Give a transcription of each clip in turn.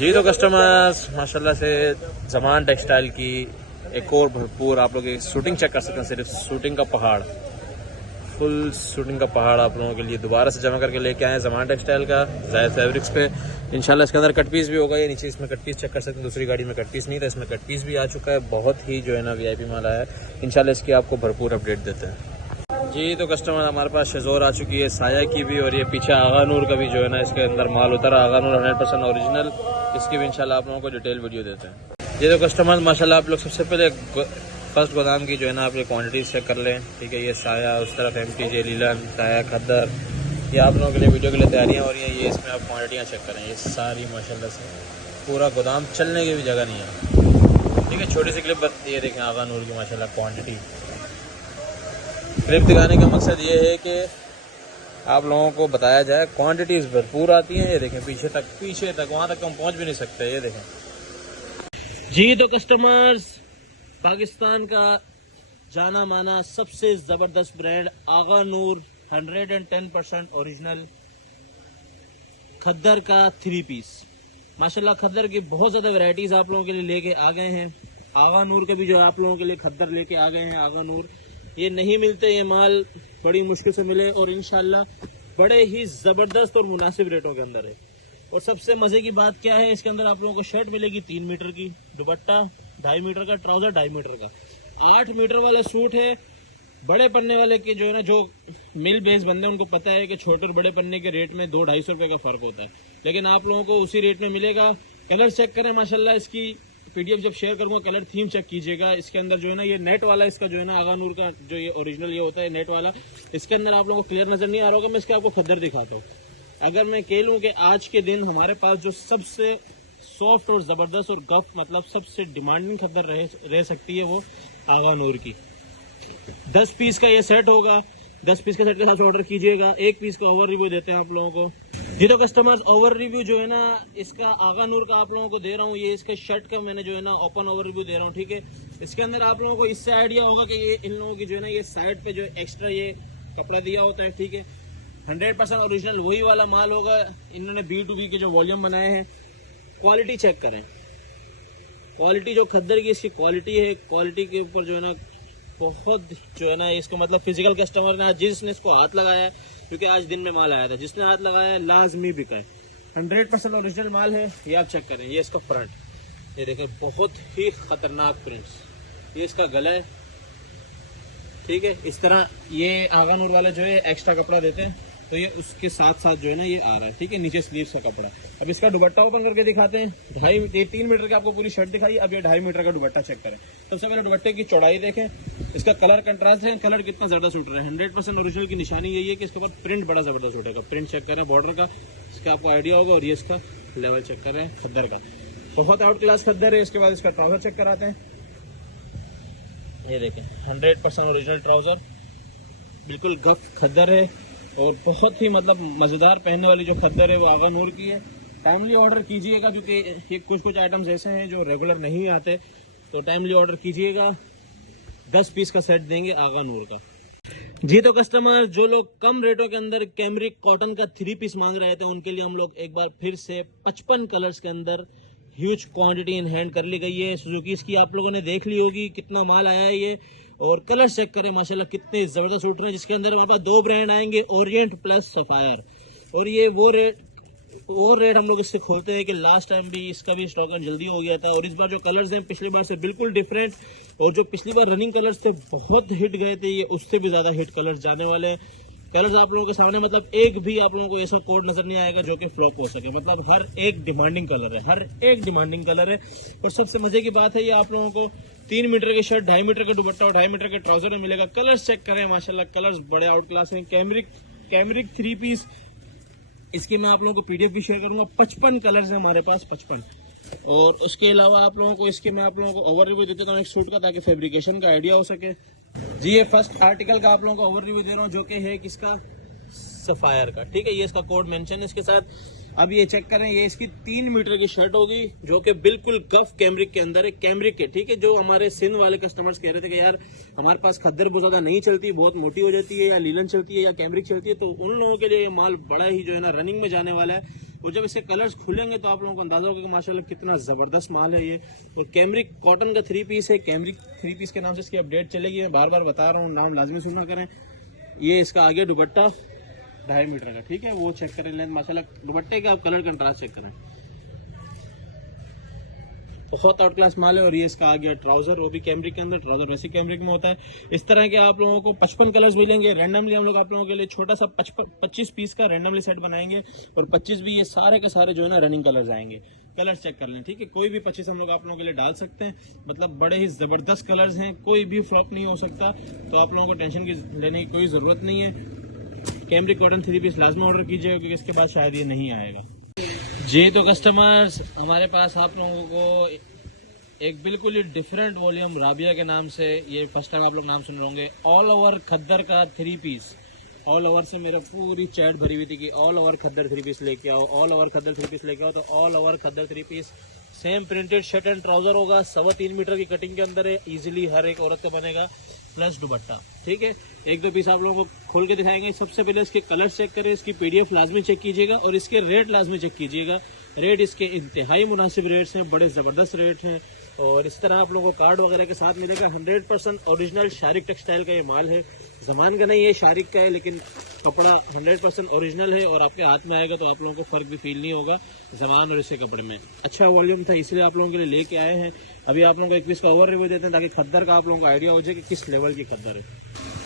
जी तो कस्टमर्स माशाल्लाह से ज़मान टेक्सटाइल की एक और भरपूर आप लोग एक शूटिंग चेक कर सकते हैं। सिर्फ शूटिंग का पहाड़, फुल शूटिंग का पहाड़ आप लोगों के लिए दोबारा से जमा करके लेके आए हैं ज़मान टेक्सटाइल का जायद फैब्रिक्स पे। इंशाल्लाह इसके अंदर कट पीस भी होगा। ये नीचे इसमें कट पीस चेक कर सकते हैं। दूसरी गाड़ी में कट पीस नहीं था, इसमें कट पीस भी आ चुका है। बहुत ही जो है ना VIP माल आया है। इंशाल्लाह इसकी आपको भरपूर अपडेट देते हैं। जी तो कस्टमर हमारे पास शेजोर आ चुकी है, साया की भी, और ये पीछे आगा नूर का भी जो है ना इसके अंदर माल उतरा। आगा नूर 100% ओरिजिनल, इसकी भी इंशाल्लाह आप लोगों को डिटेल वीडियो देते हैं। जी तो कस्टमर माशाल्लाह आप लोग सबसे पहले फर्स्ट गोदाम की जो है ना आप ये क्वांटिटीज चेक कर लें। ठीक है, ये साया, उस तरफ MTJ लीलन, साया, खद्दर, ये आप लोगों के लिए वीडियो के लिए तैयारियाँ हो रही हैं। ये इसमें आप क्वांटिटियाँ चेक करें, ये सारी माशाल्लाह से पूरा गोदाम चलने की भी जगह नहीं है। ठीक है, छोटी सी क्लिप ये देखें आगा नूर की माशाल्लाह क्वांटिटी। क्लिप दिखाने का मकसद ये है कि आप लोगों को बताया जाए, क्वांटिटीज भरपूर आती हैं। ये देखें पीछे तक वहाँ तक हम पहुँच भी नहीं सकते। ये देखें जी तो कस्टमर्स, पाकिस्तान का जाना माना सबसे ज़बरदस्त ब्रांड आगा नूर 110% ओरिजिनल खद्दर का 3 पीस। माशाल्लाह खद्दर की बहुत ज़्यादा वैरायटीज़ आप लोगों के लिए लेके आ गए हैं। आगा नूर के भी जो आप लोगों के लिए खद्दर लेके आ गए हैं। आगा नूर ये नहीं मिलते, ये माल बड़ी मुश्किल से मिले और इंशाल्लाह बड़े ही ज़बरदस्त और मुनासिब रेटों के अंदर है। और सबसे मज़े की बात क्या है, इसके अंदर आप लोगों को शर्ट मिलेगी 3 मीटर की, दुपट्टा 2.5 मीटर का, ट्राउज़र 2.5 मीटर का, 8 मीटर वाला सूट है। बड़े पन्ने वाले के जो है ना, जो मिल बेस बंदे उनको पता है कि छोटे और बड़े पन्ने के रेट में 200-250 रुपये का फ़र्क होता है, लेकिन आप लोगों को उसी रेट में मिलेगा। कलर चेक करें माशाल्लाह, इसकी PDF जब शेयर करूँगा कलर थीम चेक कीजिएगा। इसके अंदर जो है ना ये नेट वाला, इसका जो है ना आगा नूर का जो ये ओरिजिनल ये होता है नेट वाला, इसके अंदर आप लोगों को क्लियर नज़र नहीं आ रहा होगा। मैं इसके आपको खद्दर दिखाता हूँ। अगर मैं कह लूँ कि आज के दिन हमारे पास जो सबसे सॉफ्ट और ज़बरदस्त और गफ मतलब सबसे डिमांडिंग खद्दर रह सकती है, वो आगा नूर की 10 पीस का ये सेट होगा। 10 पीस के सेट के साथ ऑर्डर कीजिएगा। 1 पीस का ओवर रिव्यू देते हैं आप लोगों को। जी तो कस्टमर्स, ओवर रिव्यू जो है ना इसका आगा नूर का आप लोगों को दे रहा हूँ। ये इसके शर्ट का मैंने जो है ना ओपन ओवर रिव्यू दे रहा हूँ। ठीक है, इसके अंदर आप लोगों को इससे आइडिया होगा कि ये इन लोगों की जो है ना ये साइड पे जो एक्स्ट्रा ये कपड़ा दिया होता है। ठीक है, 100% ओरिजिनल वही वाला माल होगा। इन्होंने B2B के जो वॉल्यूम बनाए हैं। क्वालिटी चेक करें, क्वालिटी जो खद्दर की इसकी क्वालिटी है, क्वालिटी के ऊपर जो है ना बहुत जो है ना इसको मतलब फिजिकल कस्टमर ने जिसने इसको हाथ लगाया है, क्योंकि आज दिन में माल आया था, जिसने हाथ लगाया है लाजमी बिका है। 100% ओरिजिनल माल है। ये आप चेक करें, ये इसका फ्रंट, ये देखें बहुत ही खतरनाक प्रिंट्स। ये इसका गला है। ठीक है, इस तरह ये आगा नूर वाले जो है एक्स्ट्रा कपड़ा देते हैं, तो ये उसके साथ साथ जो है ना ये आ रहा है। ठीक है, नीचे स्लीव्स का कपड़ा। अब इसका दुपट्टा ओपन करके दिखाते हैं। 3 मीटर की आपको पूरी शर्ट दिखाई, अब ये 2.5 मीटर का दुपट्टा चेक करें। सबसे पहले दुपट्टे की चौड़ाई देखें, इसका कलर कंट्रास्ट है, कलर कितना ज्यादा सूट रहा है। 100% ओरिजिनल की निशानी यही है कि इसके ऊपर प्रिंट बड़ा जबरदस्त उठेगा। प्रिंट चेक करें बॉर्डर का, इसका आपको आइडिया होगा। और ये इसका लेवल चेक करें खद्दर का, बहुत आउट क्लास खद्दर है। इसके बाद इसका ट्राउजर चेक कराते हैं। ये देखें 100% ओरिजिनल ट्राउजर, बिल्कुल गफ खद्दर है और बहुत ही मतलब मज़ेदार पहनने वाली जो खद्दर है वो आगा नूर की है। टाइमली ऑर्डर कीजिएगा, क्योंकि ये कुछ आइटम्स ऐसे हैं जो रेगुलर नहीं आते, तो टाइमली ऑर्डर कीजिएगा। 10 पीस का सेट देंगे आगा नूर का। जी तो कस्टमर, जो लोग कम रेटों के अंदर कैमरिक कॉटन का 3 पीस मांग रहे थे, उनके लिए हम लोग एक बार फिर से 55 कलर्स के अंदर ह्यूज क्वांटिटी इन हैंड कर ली गई है। सुजुकी की आप लोगों ने देख ली होगी कितना माल आया है ये, और कलर चेक करें माशाल्लाह कितने ज़बरदस्त उठ रहे हैं। जिसके अंदर हमारे पास 2 ब्रांड आएंगे, ओरिएंट प्लस सफायर। और ये वो रेट हम लोग इससे खोलते हैं कि लास्ट टाइम भी इसका भी स्टॉक जल्दी हो गया था। और इस बार जो कलर्स हैं पिछली बार से बिल्कुल डिफरेंट, और जो पिछली बार रनिंग कलर्स थे बहुत हिट गए थे, ये उससे भी ज़्यादा हिट कलर्स जाने वाले हैं। कलर्स आप लोगों के सामने, मतलब एक भी आप लोगों को ऐसा कोड नजर नहीं आएगा जो कि फ्लॉप हो सके। मतलब हर एक डिमांडिंग कलर है, हर एक डिमांडिंग कलर है। और सबसे मजे की बात है, ये आप लोगों को 3 मीटर की शर्ट, 2.5 मीटर का दुपट्टा और 2.5 मीटर के ट्राउजर में मिलेगा। कलर्स चेक करें माशाल्लाह, कलर्स बड़े आउट क्लास हैं। कैमरिक 3 पीस, इसकी मैं आप लोगों को PDF भी शेयर करूंगा। 55 कलर्स है हमारे पास, 55। और उसके अलावा आप लोगों को इसके मैं आप लोगों को ओवर रिव्यू दे देता हूँ एक सूट का, ताकि फैब्रिकेशन का आइडिया हो सके। जी ये फर्स्ट आर्टिकल का आप लोगों को ओवर रिव्यू दे रहा हूँ, जो कि है किसका, सफायर का। ठीक है, ये इसका कोड मेंशन है इसके साथ। अब ये चेक करें, ये इसकी 3 मीटर की शर्ट होगी, जो कि बिल्कुल गफ कैमरिक के अंदर है। कैमरिक के, ठीक है, जो हमारे सिंध वाले कस्टमर्स कह रहे थे कि यार हमारे पास खद्दर बहुत ज्यादा नहीं चलती, बहुत मोटी हो जाती है, या लीलन चलती है या कैमरिक चलती है, तो उन लोगों के लिए ये माल बड़ा ही जो है ना रनिंग में जाने वाला है। और जब इसके कलर्स खुलेंगे तो आप लोगों को अंदाजा होगा कि माशाल्लाह कितना ज़बरदस्त माल है ये। और कैमरिक कॉटन का 3 पीस है, कैमरिक 3 पीस के नाम से इसकी अपडेट चलेगी। मैं बार बार बता रहा हूँ, नाम लाजमी सुनना करें। ये इसका आगे दुपट्टा 2.5 मीटर का, ठीक है, वो चेक करें लेंथ माशाल्लाह। दुपट्टे का आप कलर कंट्रास्ट चेक करें, बहुत आउट क्लास माल है। और ये इसका आ गया ट्राउजर, वो भी कैमरिक के अंदर, ट्राउजर वैसे कैमरिक में होता है। इस तरह के आप लोगों को 55 कलर्स मिलेंगे। रैंडमली हम लोग आप लोगों के लिए छोटा सा 25 पीस का रैंडमली सेट बनाएंगे और 25 भी ये सारे के सारे जो है ना रनिंग कलर्स आएंगे। कलर्स चेक कर लें, ठीक है, कोई भी 25 हम लोग आप लोगों के लिए डाल सकते हैं। मतलब बड़े ही जबरदस्त कलर्स हैं, कोई भी फ्लॉप नहीं हो सकता, तो आप लोगों को टेंशन की लेने की कोई जरूरत नहीं है। कैमरिक कॉटन 3 पीस लाजमी ऑर्डर कीजिएगा क्योंकि इसके बाद शायद ये नहीं आएगा जी। तो कस्टमर्स, हमारे पास आप लोगों को एक बिल्कुल ही डिफरेंट वॉल्यूम राबिया के नाम से, ये फर्स्ट टाइम आप लोग नाम सुन रहे होंगे, ऑल ओवर खद्दर का 3 पीस। ऑल ओवर से मेरा पूरी चैट भरी हुई थी कि ऑल ओवर खद्दर 3 पीस लेके आओ, ऑल ओवर खद्दर 3 पीस लेके आओ। तो all over khaddar 3 piece same printed shirt and trouser होगा, 3.25 मीटर की कटिंग के अंदर है, इजीली हर एक औरत का बनेगा, प्लस दुपट्टा, ठीक है। 1-2 पीस आप लोगों को खोल के दिखाएंगे। सबसे पहले इसके कलर चेक करें, इसकी PDF लाजमी चेक कीजिएगा और इसके रेट लाजमी चेक कीजिएगा। रेट इसके इंतहाई मुनासिब रेट्स हैं, बड़े ज़बरदस्त रेट हैं। और इस तरह आप लोगों को कार्ड वगैरह के साथ मिलेगा। 100% ओरिजिनल शारिक टेक्सटाइल का ये माल है, ज़मान का नहीं है, शारिक का है, लेकिन कपड़ा 100% ओरिजिनल है और आपके हाथ में आएगा तो आप लोगों को फ़र्क भी फील नहीं होगा ज़मान और इसके कपड़े में। अच्छा वॉल्यूम था इसलिए आप लोगों के लिए लेके आए हैं। अभी आप लोगों को एक पीस का ओवर रिव्यू देते हैं ताकि खद्दर का आप लोगों को आइडिया हो जाए कि किस लेवल की खद्दर है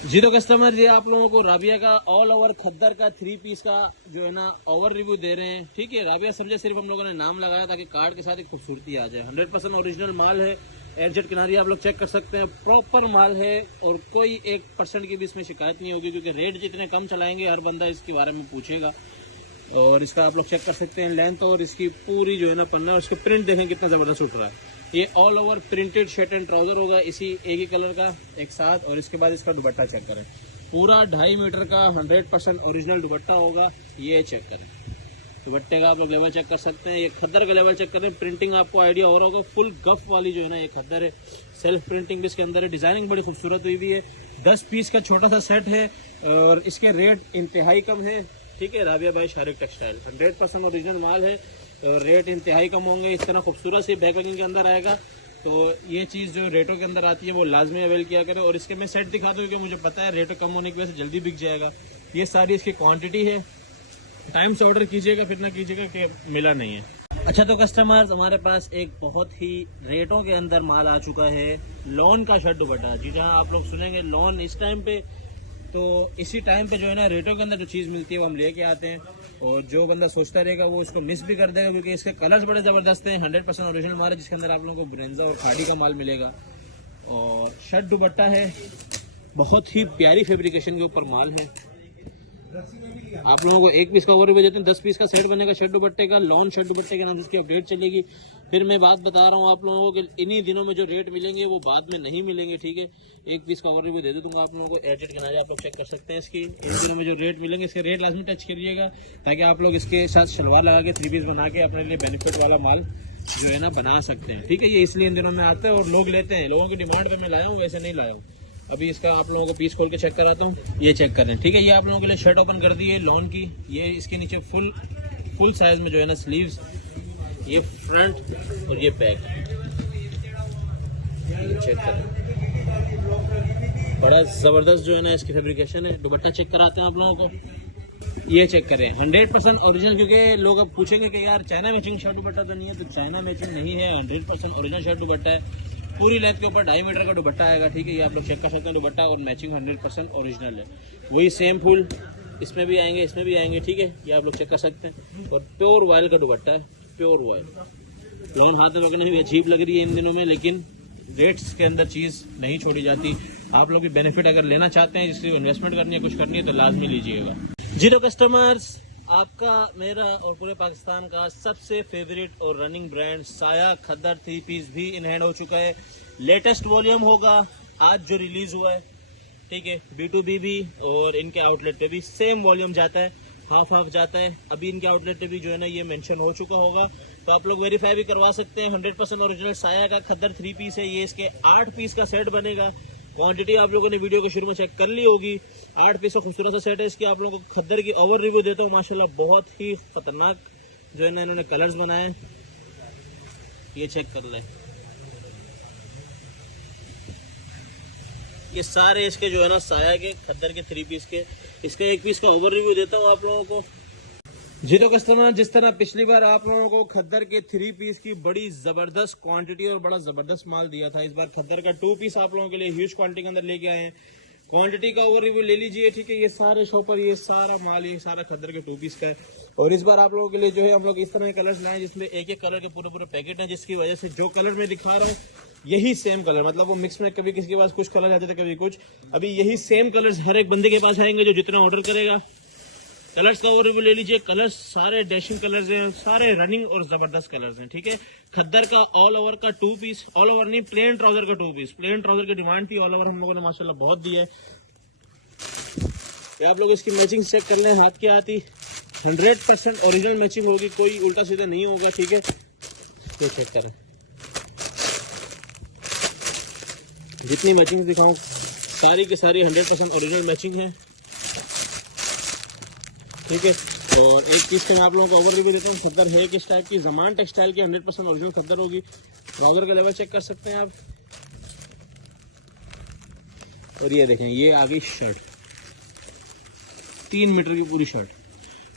जी। तो कस्टमर, ये आप लोगों को राबिया का ऑल ओवर खद्दर का 3 पीस का जो है ना ओवर रिव्यू दे रहे हैं, ठीक है। राबिया समझे सिर्फ हम लोगों ने नाम लगाया ताकि कार्ड के साथ एक खूबसूरती आ जाए। 100% ओरिजिनल माल है, एडजेट किनारी आप लोग चेक कर सकते हैं, प्रॉपर माल है और कोई 1% की भी इसमें शिकायत नहीं होगी क्योंकि रेट जितने कम चलाएंगे हर बंदा इसके बारे में पूछेगा। और इसका आप लोग चेक कर सकते हैं लेंथ और इसकी पूरी जो है ना पन्ना और इसके प्रिंट देखें कितना ज़बरदस्त उठ रहा है। ये all over printed shirt and trouser होगा, इसी एक ही कलर का एक साथ। और इसके बाद इसका दुपट्टा चेक करें, पूरा 2.5 मीटर का 100% ओरिजिनल दुपट्टा होगा, ये चेक करें। दुपट्टे का आप लोग लेवल चेक कर सकते हैं, ये खद्दर का लेवल चेक करें। प्रिंटिंग आपको आइडिया हो रहा होगा, फुल गफ वाली जो है ना ये खद्दर है, सेल्फ प्रिंटिंग भी इसके अंदर है, डिजाइनिंग बड़ी खूबसूरत हुई भी है। 10 पीस का छोटा सा सेट है और इसके रेट इंतहाई कम है, ठीक है। राबिया भाई शारिक टेक्सटाइल 100% ओरिजिनल माल है और रेट इंतहाई कम होंगे। इस तरह खूबसूरत सी बैक पैकिंग के अंदर आएगा, तो ये चीज़ जो रेटों के अंदर आती है वो लाजमी अवेल किया करें। और इसके मैं सेट दिखा दूँ क्योंकि मुझे पता है रेटों कम होने की वजह से जल्दी बिक जाएगा। ये सारी इसकी क्वांटिटी है, टाइम से ऑर्डर कीजिएगा, फिर ना कीजिएगा कि मिला नहीं है। अच्छा तो कस्टमर्स, हमारे पास एक बहुत ही रेटों के अंदर माल आ चुका है, लॉन का शर्ट दुपट्टा जी। जहाँ आप लोग सुनेंगे लॉन इस टाइम पे, तो इसी टाइम पे जो है ना रेटों के अंदर जो चीज़ मिलती है वो हम लेके आते हैं। और जो बंदा सोचता रहेगा वो इसको मिस भी कर देगा क्योंकि इसके कलर्स बड़े ज़बरदस्त हैं। 100% ओरिजिनल माल है जिसके अंदर आप लोगों को ब्रेंजा और खाड़ी का माल मिलेगा। और शर्ट दुपट्टा है, बहुत ही प्यारी फेब्रिकेशन के ऊपर माल है। आप लोगों को 1 पीस का ओवर रिव्यू देते हैं, 10 पीस का सेट बनेगा शर्ट दुपट्टे का, लॉन शर्ट दुपट्टे के नाम से इसकी अपडेट चलेगी। फिर मैं बात बता रहा हूँ आप लोगों को कि इन्हीं दिनों में जो रेट मिलेंगे वो बाद में नहीं मिलेंगे, ठीक है। 1 पीस का ओवर रिव्यू दे दूंगा आप लोगों को, एडिट किनारे आप लोग चेक कर सकते हैं इसकी। इन दिनों में जो रेट मिलेंगे इसके रेट लाजमी टच करिएगा ताकि आप लोग इसके साथ शलवार लगा के 3 पीस बना के अपने लिए बेनिफिट वाला माल जो है ना बना सकते हैं, ठीक है। ये इसलिए इन दिनों में आता है और लोग लेते हैं, लोगों की डिमांड पर मैं लाया हूँ, वैसे नहीं लाया हूँ। अभी इसका आप लोगों को पीस खोल के चेक कराता हूँ, ये चेक करें, ठीक है। ये आप लोगों के लिए शर्ट ओपन कर दी है लॉन की। ये इसके नीचे फुल साइज में जो है ना स्लीव्स, ये फ्रंट और ये बैक, चेक करें, बड़ा ज़बरदस्त जो है ना इसकी फैब्रिकेशन है। दुपट्टा चेक कराते हैं आप लोगों को, ये चेक करें 100% ओरिजिनल। क्योंकि लोग अब पूछेंगे कि यार चाइना मैचिंग शर्ट दुपट्टा तो नहीं है, तो चाइना मैचिंग नहीं है, 100% ओरिजिनल शर्ट दुपट्टा है। पूरी लेंथ के ऊपर 2.5 मीटर का दुपट्टा आएगा, ठीक है। ये आप लोग चेक कर सकते हैं, दुपट्टा और मैचिंग 100% ओरिजिनल है। वही सेम फुल इसमें भी आएंगे, इसमें भी आएंगे, ठीक है। ये आप लोग चेक कर सकते हैं। और प्योर वायल का दुपट्टा है, प्योर वायल। लॉन हाथ में पकड़ने भी अजीब लग रही है इन दिनों में, लेकिन रेट्स के अंदर चीज़ नहीं छोड़ी जाती। आप लोग भी बेनिफिट अगर लेना चाहते हैं, जिसकी इन्वेस्टमेंट करनी है, कुछ करनी है, तो लाजमी लीजिएगा जी। तो कस्टमर्स, आपका, मेरा और पूरे पाकिस्तान का सबसे फेवरेट और रनिंग ब्रांड साया खद्दर 3 पीस भी इन हैंड हो चुका है। लेटेस्ट वॉल्यूम होगा आज जो रिलीज हुआ है, ठीक है। B2B भी और इनके आउटलेट पे भी सेम वॉल्यूम जाता है, हाफ जाता है। अभी इनके आउटलेट पे भी जो है ना ये मेंशन हो चुका होगा, तो आप लोग वेरीफाई भी करवा सकते हैं। 100% ओरिजिनल साया का खद्दर 3 पीस है। ये इसके 8 पीस का सेट बनेगा। क्वांटिटी आप लोगों ने वीडियो के शुरू में चेक कर ली होगी। 8 पीस का खूबसूरत सा सेट है। इसकी आप लोगों को खद्दर की ओवर रिव्यू देता हूँ। माशाल्लाह बहुत ही खतरनाक जो है ना इन्होंने कलर्स बनाए, ये चेक कर ले। ये सारे इसके जो है ना साया के खद्दर के 3 पीस के, इसका एक पीस का ओवर रिव्यू देता हूँ आप लोगों को। जी तो कस्टमर, जिस तरह पिछली बार आप लोगों को खद्दर के 3 पीस की बड़ी जबरदस्त क्वांटिटी और बड़ा जबरदस्त माल दिया था, इस बार खद्दर का 2 पीस आप लोगों के लिए ह्यूज क्वांटिटी के अंदर लेके आए हैं। क्वांटिटी का ओवर रिव्यू ले लीजिए, ठीक है। ये सारे शॉपर, ये सारा माल, ये सारा खद्दर के 2 पीस का है। और इस बार आप लोगों के लिए जो है हम लोग इस तरह के कलर्स लाए जिसमें एक एक कलर के पूरे पूरे पैकेट हैं, जिसकी वजह से जो कलर मैं दिखा रहा हूँ यही सेम कलर, मतलब वो मिक्स में कभी किसी के पास कुछ कलर आते थे कभी कुछ, अभी यही सेम कलर्स हर एक बंदे के पास आएंगे जो जितना ऑर्डर करेगा। कलर्स का ओवर रिव्यू ले लीजिए। कलर्स सारे डैशिंग कलर्स हैं, सारे रनिंग और जबरदस्त कलर्स हैं, ठीक है। खद्दर का ऑल ओवर का 2 पीस, ऑल ओवर नहीं प्लेन ट्राउजर का 2 पीस। प्लेन ट्राउजर की डिमांड थी, ऑल ओवर हम लोगों ने माशाल्लाह बहुत दी है। आप लोग इसकी मैचिंग चेक कर लें, हाथ के हाथ ही 100% ओरिजिनल मैचिंग होगी, कोई उल्टा सीधा नहीं होगा, ठीक है। ये चेक करें, जितनी मैचिंग दिखाऊं सारी की सारी 100% ओरिजिनल मैचिंग है, ठीक है। और एक पीस के मैं आप लोगों को ओवर रिव्यू देता हूँ। खद्दर है किस टाइप की, जमान टेक्सटाइल की 100% ओरिजिनल खद्दर होगी। ट्राउजर का लेवल चेक कर सकते हैं आप। और ये देखें, ये आ गई शर्ट, 3 मीटर की पूरी शर्ट,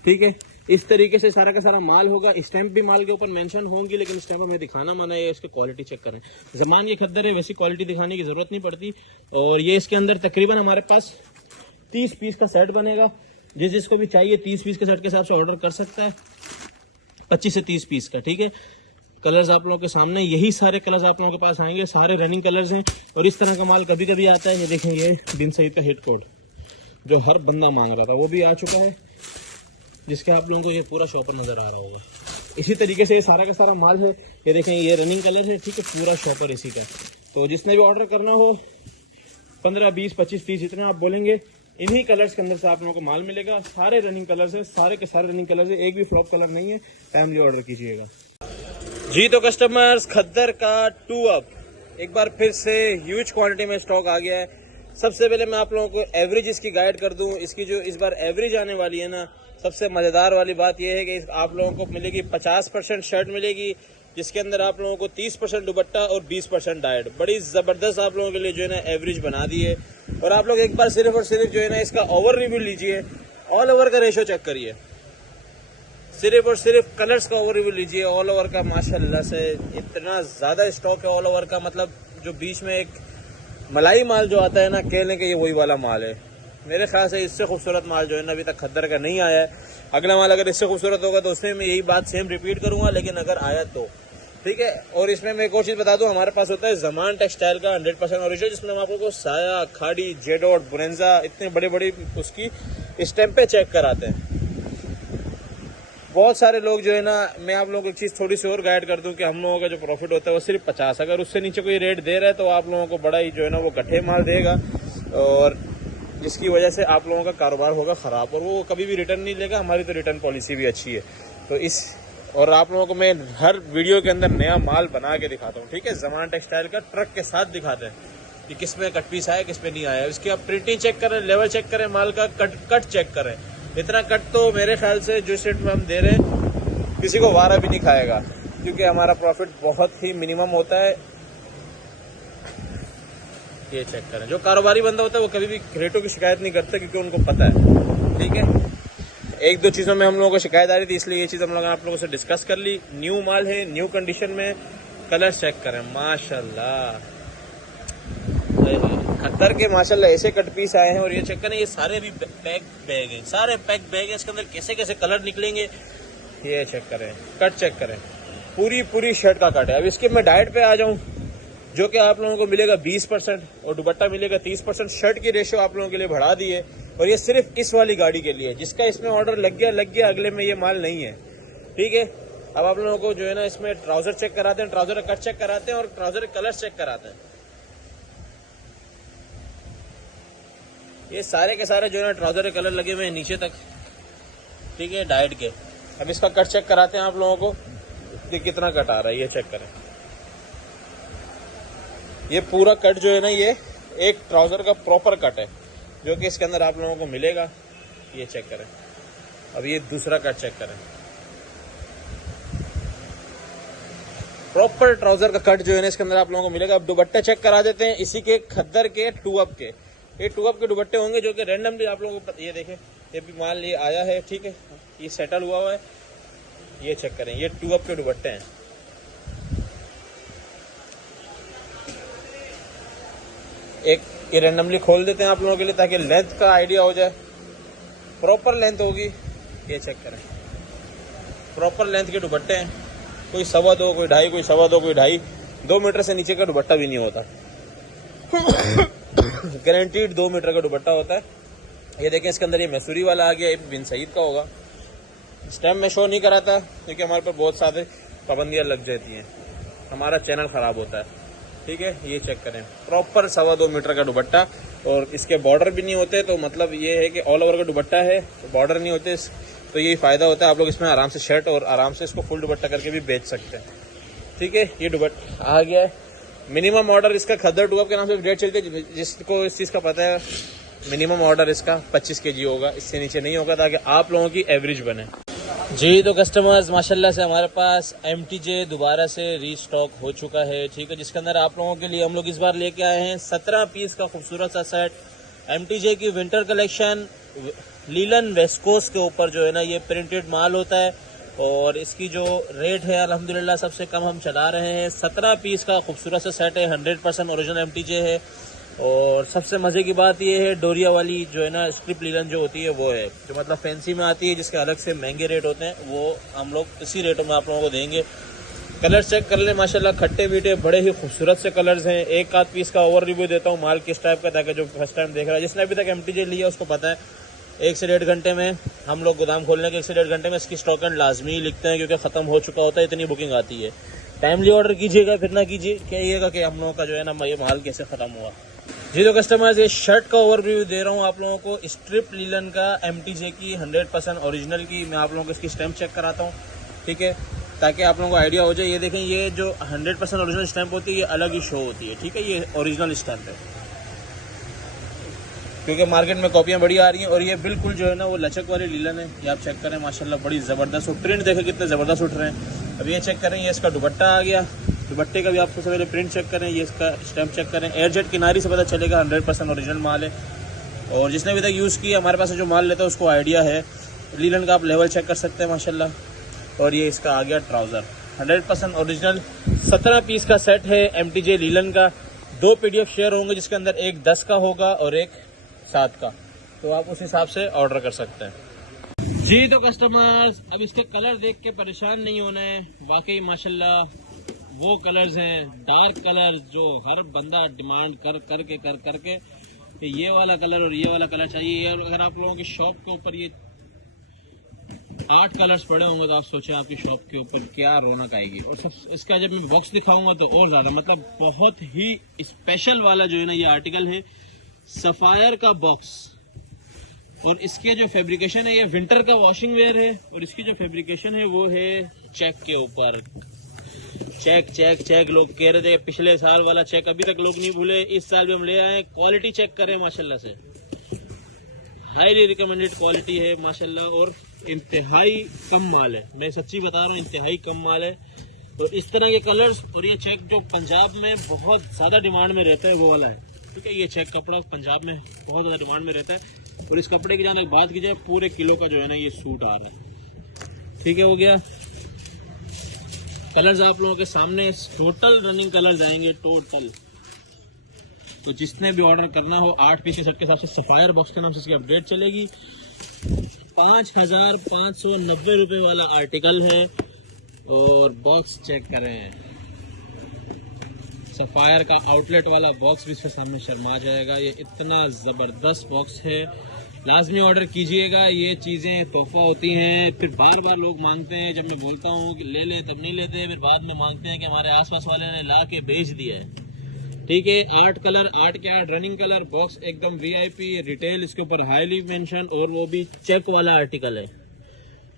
ठीक है। इस तरीके से सारा का सारा माल होगा। स्टैंप भी माल के ऊपर मेंशन होंगी, लेकिन स्टैंप हमें दिखाना मना है। इसकी क्वालिटी चेक करें, जमान ये खद्दर है, वैसी क्वालिटी दिखाने की जरूरत नहीं पड़ती। और ये इसके अंदर तकरीबन हमारे पास 30 पीस का सेट बनेगा। जिसको भी चाहिए 30 पीस के सेट के हिसाब से ऑर्डर कर सकता है, 25 से 30 पीस का, ठीक है। कलर्स आप लोगों के सामने, यही सारे कलर्स आप लोगों के पास आएंगे, सारे रनिंग कलर्स हैं। और इस तरह का माल कभी कभी आता है, ये देखें, ये बिन सईद का हिट कोड जो हर बंदा मांग रहा था वो भी आ चुका है, जिसके आप लोगों को ये पूरा शॉपर नजर आ रहा होगा। इसी तरीके से ये सारा का सारा माल है, ये देखें, ये रनिंग कलर है, ठीक है, पूरा शॉपर इसी का। तो जिसने भी ऑर्डर करना हो 15, 20, 25, 30 इतना आप बोलेंगे, इन्हीं कलर्स के अंदर से आप लोगों को माल मिलेगा। सारे रनिंग कलर्स हैं, सारे के सारे रनिंग कलर्स हैं, एक भी फ्लॉप कलर नहीं है। टाइमली ऑर्डर कीजिएगा। जी तो कस्टमर्स, खद्दर का 2 अप एक बार फिर से ह्यूज क्वांटिटी में स्टॉक आ गया है। सबसे पहले मैं आप लोगों को एवरेज इसकी गाइड कर दूं। इसकी जो इस बार एवरेज आने वाली है ना, सबसे मजेदार वाली बात यह है कि आप लोगों को मिलेगी 50% शर्ट मिलेगी, जिसके अंदर आप लोगों को 30% दुपट्टा और 20% डाइट। बड़ी जबरदस्त आप लोगों के लिए जो है ना एवरेज बना दी है। और आप लोग एक बार सिर्फ और सिर्फ जो है ना इसका ओवर रिव्यू लीजिए, ऑल ओवर का रेशो चेक करिए, सिर्फ और सिर्फ कलर्स का ओवर रिव्यू लीजिए। ऑल ओवर का माशाल्लाह से इतना ज्यादा स्टॉक है ऑल ओवर का, मतलब जो बीच में एक मलाई माल जो आता है ना, कह लें कि ये वही वाला माल है। मेरे ख्याल से इससे खूबसूरत माल जो है ना अभी तक खद्दर का नहीं आया है। अगला माल अगर इससे खूबसूरत होगा तो उसमें मैं यही बात सेम रिपीट करूंगा, लेकिन अगर आया तो ठीक है। और इसमें मैं एक और चीज बता दूं, हमारे पास होता है जमान टेक्सटाइल का 100% ओरिजिनल, जिसमें हम आपको साया, खाड़ी, जेडोट, बुरेंजा इतने बड़े बड़े उसकी स्टैंपे चेक कराते हैं। बहुत सारे लोग जो है ना, मैं आप लोगों को एक चीज़ थोड़ी सी और गाइड कर दूं कि हम लोगों का जो प्रॉफिट होता है वो सिर्फ 50, अगर उससे नीचे कोई रेट दे रहा है तो आप लोगों को बड़ा ही जो है ना वो गठे माल देगा, और जिसकी वजह से आप लोगों का कारोबार होगा ख़राब, और वो कभी भी रिटर्न नहीं लेगा। हमारी तो रिटर्न पॉलिसी भी अच्छी है। तो इस और आप लोगों को मैं हर वीडियो के अंदर नया माल बना के दिखाता हूँ, ठीक है। जमान टेक्सटाइल का ट्रक के साथ दिखाते हैं कि किस में कट पीस आया, किस में नहीं आया। इसकी आप प्रिंटिंग चेक करें, लेवल चेक करें, माल का कट चेक करें। इतना कट तो मेरे ख्याल से जो सेट में हम दे रहे हैं किसी को वारा भी नहीं खाएगा, क्योंकि हमारा प्रॉफिट बहुत ही मिनिमम होता है। ये चेक करें, जो कारोबारी बंदा होता है वो कभी भी रेटों की शिकायत नहीं करता, क्योंकि उनको पता है, ठीक है। एक दो चीज़ों में हम लोगों को शिकायत आ रही थी, इसलिए ये चीज़ हम लोगों ने आप लोगों से डिस्कस कर ली। न्यू माल है, न्यू कंडीशन में, कलर चेक करें माशाल्लाह। खद्दर के माशाल्लाह ऐसे कट पीस आए हैं। और ये चेक करें, ये सारे भी पैक बैग हैं, सारे पैक बैग हैं। इसके अंदर कैसे कैसे कलर निकलेंगे ये चेक करें, कट चेक करें, पूरी शर्ट का कट है। अब इसके मैं डाइट पे आ जाऊं, जो कि आप लोगों को मिलेगा 20% और दुपट्टा मिलेगा 30%। शर्ट की रेशियो आप लोगों के लिए बढ़ा दी है, और ये सिर्फ इस वाली गाड़ी के लिए। जिसका इसमें ऑर्डर लग गया, अगले में ये माल नहीं है, ठीक है। अब आप लोगों को जो है ना इसमें ट्राउजर चेक कराते हैं, ट्राउजर का कट चेक कराते हैं, और ट्राउजर के कलर चेक कराते हैं। ये सारे के सारे जो है ना ट्राउजर के कलर लगे हुए हैं नीचे तक, ठीक है, डाइट के। अब इसका कट चेक कराते हैं आप लोगों को कि कितना कट आ रहा है, ये चेक करें। ये पूरा कट जो है ना, ये एक ट्राउजर का प्रॉपर कट है, जो कि इसके अंदर आप लोगों को मिलेगा। ये चेक करें। अब ये दूसरा कट चेक करें, प्रॉपर ट्राउजर का कट जो है ना इसके अंदर आप लोगों को मिलेगा। अब दुपट्टे चेक करा देते हैं इसी के खद्दर के 2 के। ये 2 के दुपट्टे होंगे जो कि रैंडमली आप लोगों को ये देखें, ये भी माल ये आया है, ठीक है, ये सेटल हुआ है। ये चेक करें, ये 2 के दुपट्टे हैं। एक ये रैंडमली खोल देते हैं आप लोगों के लिए ताकि लेंथ का आइडिया हो जाए। प्रॉपर लेंथ होगी, ये चेक करें, प्रॉपर लेंथ के दुपट्टे हैं। कोई 2.25, कोई 2.5, कोई 2.25, कोई 2.5, 2 मीटर से नीचे का दुपट्टा भी नहीं होता। गारंटीड 2 मीटर का दुपट्टा होता है। ये देखें इसके अंदर ये मैसूरी वाला आ गया, ये बिन सईद का होगा। स्टैम्प में शो नहीं कराता क्योंकि हमारे पर बहुत सारे पाबंदियां लग जाती हैं, हमारा चैनल खराब होता है, ठीक है। ये चेक करें, प्रॉपर 2.25 मीटर का दुपट्टा, और इसके बॉर्डर भी नहीं होते, तो मतलब ये है कि ऑल ओवर का दुपट्टा है, तो बॉर्डर नहीं होते, तो यही फायदा होता है। आप लोग इसमें आराम से शर्ट और आराम से इसको फुल दुपट्टा करके भी बेच सकते हैं, ठीक है। ये दुपट्टा आ गया है। मिनिमम ऑर्डर इसका खद्दर 2 के नाम से रेट चलती है, जिसको इस चीज़ का पता है मिनिमम ऑर्डर इसका 25 kg होगा, इससे नीचे नहीं होगा, ताकि आप लोगों की एवरेज बने। जी तो कस्टमर्स माशाल्लाह से हमारे पास MTJ दोबारा से रीस्टॉक हो चुका है, ठीक है, जिसके अंदर आप लोगों के लिए हम लोग इस बार लेके आए हैं 17 पीस का खूबसूरत सा सेट। MTJ की विंटर कलेक्शन लीलन वेस्कोस के ऊपर जो है ना ये प्रिंटेड माल होता है, और इसकी जो रेट है अल्हम्दुलिल्लाह सबसे कम हम चला रहे हैं। 17 पीस का खूबसूरत सा सेट है, 100% ओरिजिनल MTJ है। और सबसे मज़े की बात ये है डोरिया वाली जो है ना स्ट्रिप लीलन जो होती है वो है, जो मतलब फैंसी में आती है, जिसके अलग से महंगे रेट होते हैं, वो हम लोग इसी रेटों में आप लोगों को देंगे। कलर चेक कर ले माशाल्लाह, खट्टे मीठे बड़े ही खूबसूरत से कलर्स हैं। एक आध पीस का ओवर रिव्यू देता हूँ माल किस टाइप का, ताकि जो फर्स्ट टाइम देख रहा है, जिसने अभी तक MTJ लिया उसको पता है 1 से 1.5 घंटे में हम लोग गोदाम खोलने के 1 से 1.5 घंटे में इसकी स्टॉक एंड लाजमी लिखते हैं, क्योंकि ख़त्म हो चुका होता है, इतनी बुकिंग आती है। टाइमली ऑर्डर कीजिएगा, फिर ना कीजिए कहिएगा कि हम लोगों का जो है ना ये माल कैसे ख़त्म हुआ। जी तो कस्टमर्स, ये शर्ट का ओवरव्यू दे रहा हूँ आप लोगों को, स्ट्रिप लीलन का MTJ की 100% ओरिजिनल की। मैं आप लोगों को इसकी स्टैम्प चेक कराता हूँ, ठीक है, ताकि आप लोगों को आइडिया हो जाए। ये देखें, ये जो 100% ओरिजिनल स्टैम्प होती है ये अलग ही शो होती है, ठीक है, ये ओरिजिनल स्टैम्प है, क्योंकि मार्केट में कॉपियाँ बड़ी आ रही हैं। और ये बिल्कुल जो है ना वो लचक वाली लीलन है, ये आप चेक करें माशाल्लाह बड़ी ज़बरदस्त, और प्रिंट देखें कितने ज़बरदस्त उठ रहे हैं। अब ये चेक करें, ये इसका दुपट्टा आ गया, दुपट्टे का भी आपको सबसे पहले प्रिंट चेक करें, ये इसका स्टैम्प चेक करें, एयरजेट किनारी से पता चलेगा 100% ओरिजिनल माल है। और जिसने अभी तक यूज़ किया हमारे पास जो माल लेता है उसको आइडिया है लीलन का, आप लेवल चेक कर सकते हैं माशाल्लाह। और ये इसका आ गया ट्राउज़र 100% ओरिजिनल, 17 पीस का सेट है MTJ लीलन का। 2 PDF शेयर होंगे, जिसके अंदर एक 10 का होगा और एक 7 का, तो आप उस हिसाब से ऑर्डर कर सकते हैं। जी तो कस्टमर्स, अब इसके कलर देख के परेशान नहीं होना है, वाकई माशाल्लाह वो कलर्स हैं डार्क कलर्स जो हर बंदा डिमांड करके ये वाला कलर और ये वाला कलर चाहिए। और अगर आप लोगों की शॉप के ऊपर ये 8 कलर्स पड़े होंगे तो आप सोचें आपकी शॉप के ऊपर क्या रौनक आएगी। और सब इसका जब मैं बॉक्स दिखाऊंगा तो और ज़्यादा, मतलब बहुत ही स्पेशल वाला जो है ना ये आर्टिकल है, सफ़ायर का बॉक्स। और इसके जो फैब्रिकेशन है ये विंटर का वॉशिंग वेयर है, और इसकी जो फैब्रिकेशन है वो है चेक के ऊपर। चेक चेक चेक लोग कह रहे थे, पिछले साल वाला चेक अभी तक लोग नहीं भूले, इस साल भी हम ले आए। क्वालिटी चेक करें माशाल्लाह से, हाईली रिकमेंडेड क्वालिटी है माशाल्लाह, और इंतहाई कम माल है, मैं सच्ची बता रहा हूँ, इंतहाई कम माल है। तो इस तरह के कलर्स और ये चेक जो पंजाब में बहुत ज़्यादा डिमांड में रहता है वो वाला है, ठीक है। ये चेक कपड़ा पंजाब में बहुत ज़्यादा डिमांड में रहता है। और इस कपड़े की जहाँ तक बात की जाए, पूरे किलो का जो है ना ये सूट आ रहा है, ठीक है, हो गया। कलर्स आप लोगों के सामने टोटल रनिंग कलर्स आएंगे टोटल। तो जिसने भी ऑर्डर करना हो 8 पीस के सेट के हिसाब से सफ़ायर बॉक्स के नाम से इसकी अपडेट चलेगी। 5590 रुपये वाला आर्टिकल है, और बॉक्स चेक करें, सफ़ायर का आउटलेट वाला बॉक्स भी इसके सामने शर्मा जाएगा। ये इतना ज़बरदस्त बॉक्स है, लाजमी ऑर्डर कीजिएगा। ये चीज़ें तोहफा होती हैं, फिर बार बार लोग मांगते हैं, जब मैं बोलता हूँ कि ले ले तब नहीं लेते, फिर बाद में मांगते हैं कि हमारे आसपास वाले ने ला के बेच दिया है, ठीक है। 8 कलर, 8 के 8 रनिंग कलर, बॉक्स एकदम VIP रिटेल, इसके ऊपर हाईली मेंशन, और वो भी चेक वाला आर्टिकल है।